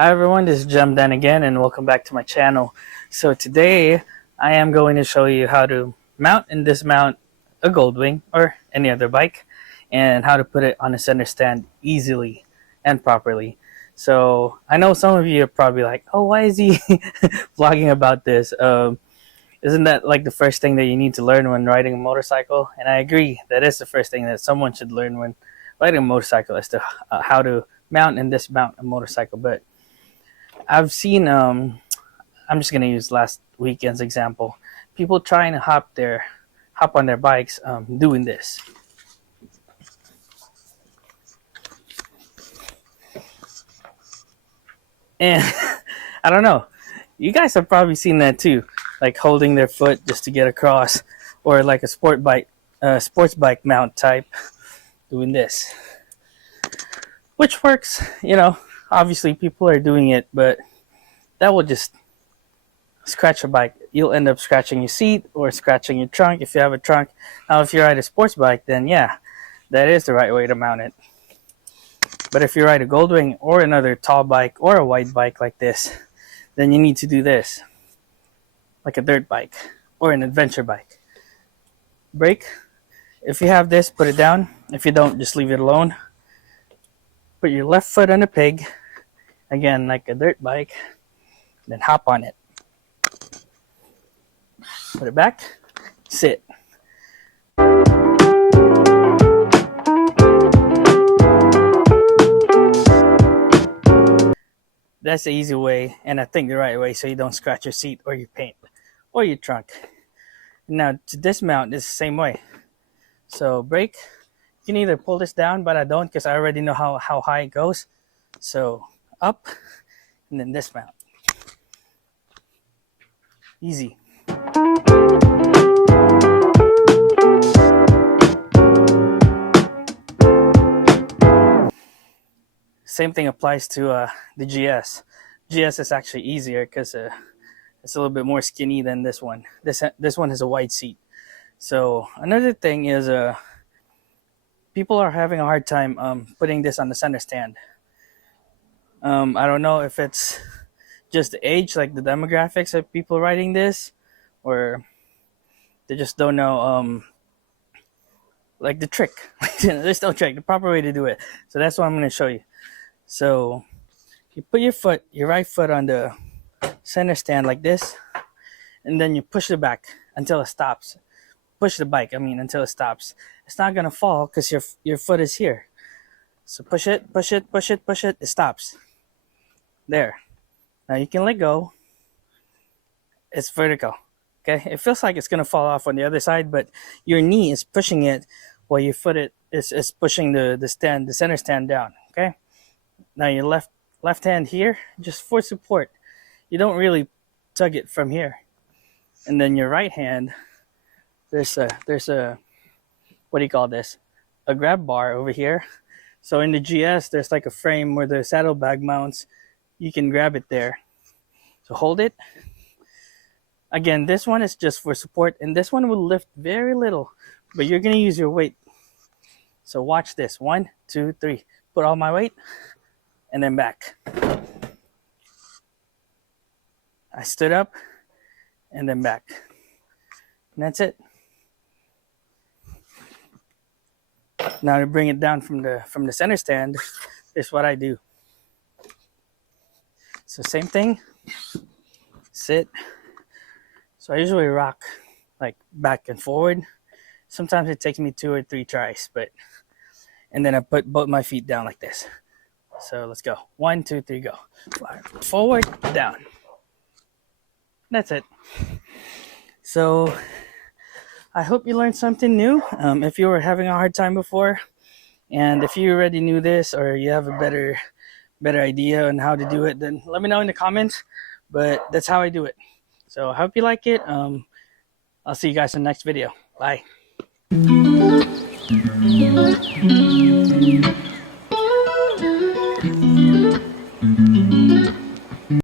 Hi everyone, this is Dan again and welcome back to my channel. So today I am going to show you how to mount and dismount a Goldwing or any other bike and how to put it on a center stand easily and properly. So I know some of you are probably like, oh, why is he vlogging about this? Isn't that like the first thing that you need to learn when riding a motorcycle? And I agree, that is the first thing that someone should learn when riding a motorcycle as to how to mount and dismount a motorcycle. But I've seen I'm just gonna use last weekend's example. People trying to hop on their bikes doing this. And I don't know. You guys have probably seen that too, like holding their foot just to get across, or like a sports bike mount type, doing this, which works. Obviously people are doing it, but that will just scratch your bike. You'll end up scratching your seat or scratching your trunk if you have a trunk. Now, if you ride a sports bike, then yeah, that is the right way to mount it. But if you ride a Goldwing or another tall bike or a wide bike like this, then you need to do this, like a dirt bike or an adventure bike. Brake. If you have this, put it down. If you don't, just leave it alone. Put your left foot on the peg, again like a dirt bike, then hop on it. Put it back, sit. That's the easy way, and I think the right way, so you don't scratch your seat or your paint or your trunk. Now to dismount is the same way. So brake, you can either pull this down, but I don't because I already know how high it goes. So up and then dismount. Easy. Same thing applies to the GS. GS is actually easier because it's a little bit more skinny than this one. This one has a wide seat. So another thing is people are having a hard time putting this on the center stand. I don't know if it's just the age, like the demographics of people riding this, or they just don't know like the trick. There's no trick, the proper way to do it. So that's what I'm going to show you. So you put your right foot on the center stand like this, and then you push it back until it stops. Push the bike, until it stops. It's not gonna fall because your foot is here. So push it, it stops. There. Now you can let go. It's vertical. Okay? It feels like it's gonna fall off on the other side, but your knee is pushing it while your foot is pushing the center stand down. Okay? Now your left hand here, just for support. You don't really tug it from here. And then your right hand, there's a what do you call this? A grab bar over here. So in the GS, there's like a frame where the saddlebag mounts. You can grab it there. So hold it. Again, this one is just for support, and this one will lift very little, but you're gonna use your weight. So watch this. 1, 2, 3. Put all my weight, and then back. I stood up, and then back. And that's it. Now to bring it down from the center stand, is what I do. So same thing. Sit. So I usually rock like back and forward. Sometimes it takes me 2 or 3 tries, and then I put both my feet down like this. So let's go. 1, 2, 3, go. Forward, down. That's it. So I hope you learned something new. If you were having a hard time before, and if you already knew this or you have a better idea on how to do it, then let me know in the comments. But that's how I do it. So I hope you like it. I'll see you guys in the next video. Bye.